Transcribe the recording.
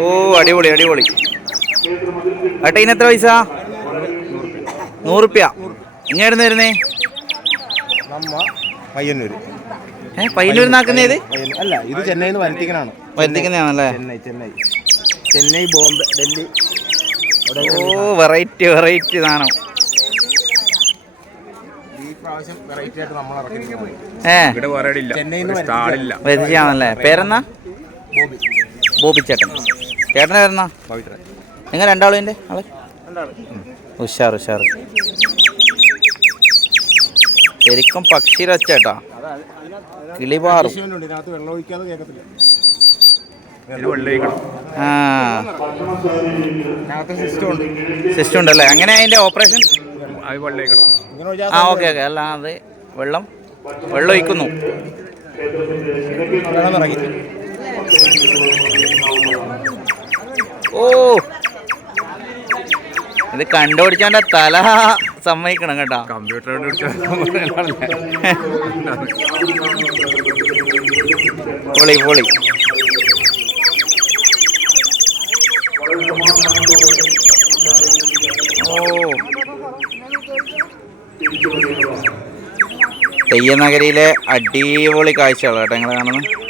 ഓ അടിപൊളി അടിപൊളി. ഏട്ടാ ഇതിന് എത്ര പൈസ? 100 റുപ്യ. ഇങ്ങേടുന്ന് വരുന്നേ? പയ്യന്നൂര്. പയ്യന്നൂർ നാക്കുന്നത്? അല്ല, ഇത് ചെന്നൈയിൽ നിന്ന് വരുത്തിക്കുന്നതാണല്ലേ? ചെന്നൈ, ബോംബെ, ഡൽഹി. ഓ വെറൈറ്റി വെറൈറ്റി സാധനം. ഈ പ്രാവശ്യം വെറൈറ്റി ആയിട്ട് നമ്മൾ വരുത്തിയാണല്ലേ? പേരെന്നാ? ബോബി ചേട്ടൻ. ചേട്ടനെ വരുന്ന നിങ്ങൾ രണ്ടാളും എൻ്റെ ആളെ? ഉഷാർ ഉഷാർ. ശരിക്കും പക്ഷിരച്ചേട്ടാ, കിളിപാറും. സിസ്റ്റം ഉണ്ടല്ലേ? അങ്ങനെ അതിൻ്റെ ഓപ്പറേഷൻ? ആ ഓക്കെ ഓക്കെ. അല്ല അത് വെള്ളം ഒഴിക്കുന്നു. ഓ ഇത് കണ്ടുപിടിച്ചാൻ്റെ തല സമ്മതിക്കണം കേട്ടോ. കമ്പ്യൂട്ടർ പൊളി പൊളി. ഓ തെയ്യനഗരിയിലെ അടിപൊളി കാഴ്ചകൾ കേട്ടോ നിങ്ങൾ കാണുന്നത്.